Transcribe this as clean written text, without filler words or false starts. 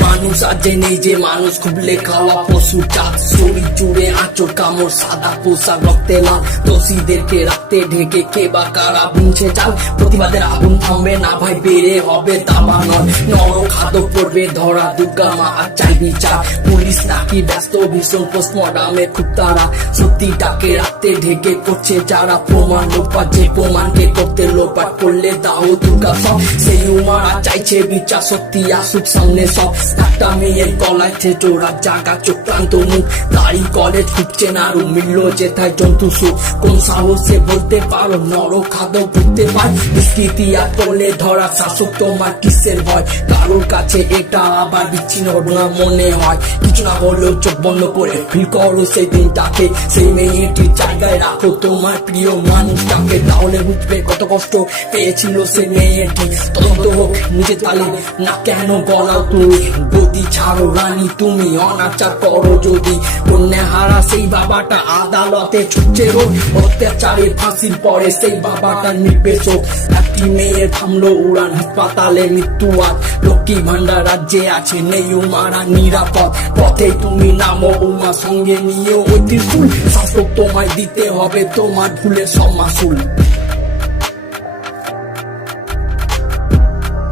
মানুষ আজ নেই যে মানুষ খুবলে খাওয়া পশু চাঁদ শরীর জুড়ে আঁচড় কামড় সাদা পোশাক রক্তে লাল দোষীদেরকে রাখতে ঢেকে কে বা কারা বুনছে চাল প্রতিবাদের আগুন থামবে না ভাই বেড়ে হবে দাবা নয় নর খাদক পড়বে ধরা দুর্গা মা আর চাই বিচার পুলিশ নাকি ব্যস্ত ভীষণ পোস্টমর্টামে খুব তারা সত্যিটাকে রাখতে ঢেকে করছে যারা প্রমাণ লোপাট যে প্রমাণকে করতে লোপাট করলে দাও দুর্গা সব সেই উমারা চাইছে বিচার সত্যি আসুক সামনে সব একটা মেয়ের গলায় চোরা জাগা চক্রান্ত মুখ দাড়ি কলেজ খুঁজছে না আরো মিলল যেথায় জন্তু সুখ কোন সাহসে বলতে পারো নর খাদক বুঝতে পার দুষ্কৃতি আর করলে ধরা শাসক তোমার কিসের ভয় কারোর কাছে এটা আবার বিচ্ছিন্ন ঘটনা মনে হয় কিছু না বললেও চোখ বন্ধ করে ফিল করো সেই দিনটাকে সেই মেয়েটির জায়গায় রাখো তোমার প্রিয় মানুষটাকে তাহলে বুঝবে কত কষ্ট পেয়েছিল সেই মেয়েটি তদন্ত হোক নিজে তালে না কেন গলাও তুমি গদি ছাড়ো রানী তুমি অনাচার করো যদি কন্যা হারা সেই বাবাটা আদালতে ছুটছে রোজ অত্যাচারে ফাঁসির পরে সেই বাবাটা নির্বেশ একটি মেয়ে থামলো উড়ান হাসপাতালে মৃত্যু আজ লক্ষ্মী ভান্ডার রাজ্যে আছে নেই উমারা নিরাপদ পথে তুমি নামো উমা সঙ্গে নিয়ে ওই ত্রিশূল শাসক তোমায় দিতে হবে তোমার ভুলের সব মাসুল।